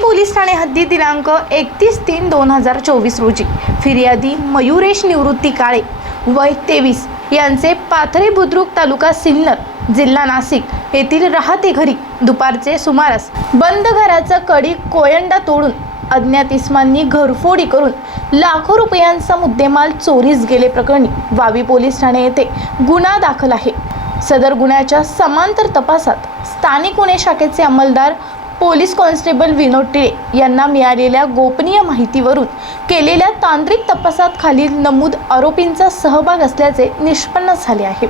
Police Thane हद्दी दिनांक एकतीस तीन दोन हजार चोवीस रोजी फिर्यादी मयुरेश निवृत्ती काळे वय तेवीस यांचे पाथरे बुद्रुक तालुका सिन्नर जिल्हा नाशिक येथील राहते घरी. दुपारचे सुमारास बंद घराचा कडी कोयंडा तोडून अज्ञात इस्मांनी घरफोडी करून लाखो रुपयांचा मुद्देमाल चोरीस गेले प्रकरणी वावी पोलीस ठाणे येथे गुन्हा दाखल आहे. सदर गुन्ह्याच्या समांतर तपासात स्थानिक गुन्हे शाखेचे अंमलदार पोलीस कॉन्स्टेबल विनोद टिळे यांना मिळालेल्या गोपनीय माहितीवरून केलेल्या तांत्रिक तपासात खालील नमूद आरोपींचा सहभाग असल्याचे निष्पन्न झाले आहे.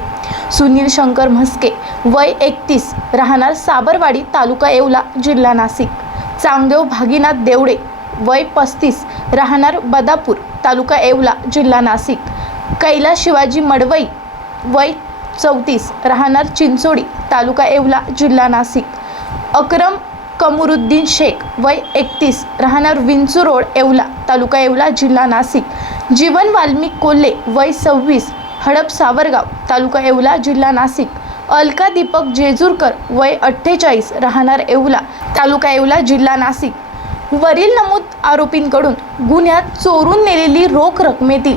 सुनील शंकर म्हस्के वय एकतीस राहणार साबरवाडी तालुका येवला जिल्हा नाशिक. चांगदेव भागीनाथ देवडे वय पस्तीस राहणार बदापूर तालुका येवला जिल्हा नाशिक. कैला शिवाजी मडवई वय चौतीस राहणार चिंचोडी तालुका येवला जिल्हा नाशिक. अक्रम कमरुद्दीन शेख वय एकतीस राहणार विंचू रोड येवला तालुका येवला जिल्हा नाशिक. जीवन वाल्मिक कोल्हे वय सव्वीस हडप सावरगाव तालुका येवला जिल्हा नाशिक. अलका दीपक जेजूरकर वय अठ्ठेचाळीस राहणार येवला तालुका येवला जिल्हा नाशिक. वरील नमूद आरोपींकडून गुन्ह्यात चोरून नेलेली रोख रकमेतील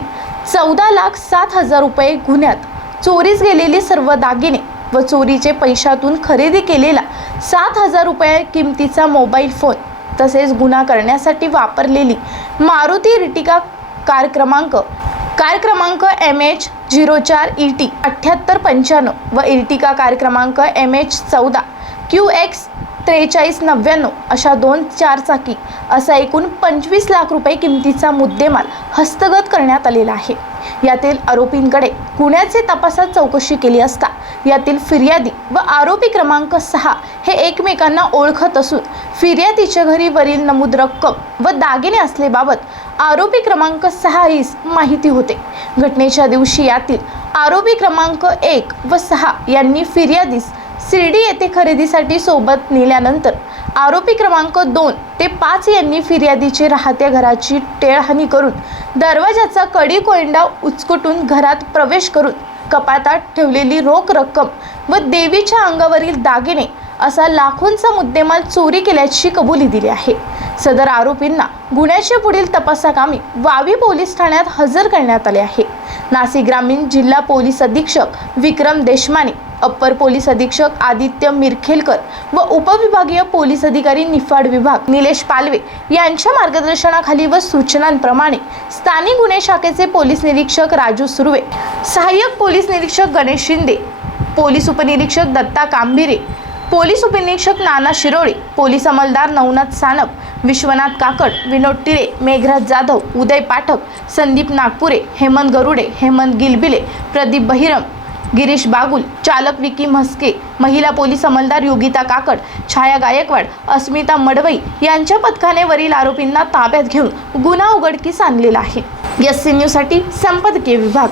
चौदा लाख सात हजार रुपये गुन्ह्यात. चोरीस गेलेली सर्व दागिने व चोरीचे पैशातून खरेदी केलेला सात हजार रुपये किमतीचा मोबाईल फोन तसेच गुन्हा करण्यासाठी वापरलेली मारुती रिटिका कार क्रमांक. कार क्रमांक एम एच झिरो चार ई टी अठ्ठ्याहत्तर पंच्याण्णव व इर्टिका कार क्रमांक एम एच चौदा क्यू एक्स त्रेचाळीस नव्याण्णव अशा दोन चारचाकी असा एकूण पंचवीस लाख रुपये किमतीचा मुद्देमाल हस्तगत करण्यात आलेला आहे. यातील आरोपींकडे गुन्ह्याचे तपासात चौकशी केली असता यातील फिर्यादी व आरोपी क्रमांक सहा हे एकमेकांना ओळखत असून फिर्यादीच्या घरी वरील नमूद रक्कम व दागिने असलेबाबत आरोपी क्रमांक सहा हीस माहिती होते. घटनेच्या दिवशी यातील आरोपी क्रमांक एक व सहा यांनी फिर्यादीस शिर्डी येथे खरेदीसाठी सोबत नेल्यानंतर आरोपी क्रमांक दोन ते पाच यांनी फिर्यादीची राहत्या घराची टेळहानी करून दरवाजाचा कडी कोयंडा उचकटून घरात प्रवेश करून कपाटात ठेवलेली रोख रक्कम व देवीच्या अंगावरील दागिने असा लाखोंचा मुद्देमाल चोरी केल्याची कबुली दिली आहे. सदर आरोपींना गुन्ह्याच्या पुढील तपासाकामी वावी पोलीस ठाण्यात हजर करण्यात आले आहे. नाशिक ग्रामीण जिल्हा पोलीस अधीक्षक विक्रम देशमाने अप्पर पोलीस अधीक्षक आदित्य मिरखेलकर व उपविभागीय पोलीस अधिकारी निफाड विभाग निलेश पालवे यांच्या मार्गदर्शनाखाली व सूचनांप्रमाणे स्थानिक गुन्हे शाखेचे पोलीस निरीक्षक राजू सुर्वे सहाय्यक पोलीस निरीक्षक गणेश शिंदे पोलीस उपनिरीक्षक दत्ता कांबिरे पोलीस उपनिरीक्षक नाना शिरोळे पोलीस अंमलदार नवनाथ सानप विश्वनाथ काकड विनोद टिळे मेघराज जाधव उदय पाठक संदीप नागपुरे हेमंत गरुडे हेमंत गिलबिले प्रदीप बहिरम गिरीश बागुल चालक विकी म्हस्के महिला पोलीस अंमलदार योगिता काकड छाया गायकवाड अस्मिता मडवई यांच्या पथकाने वरील आरोपींना ताब्यात घेऊन गुन्हा उघडकीस आणलेला आहे. एस सी न्यूजसाठी संपादकीय विभाग.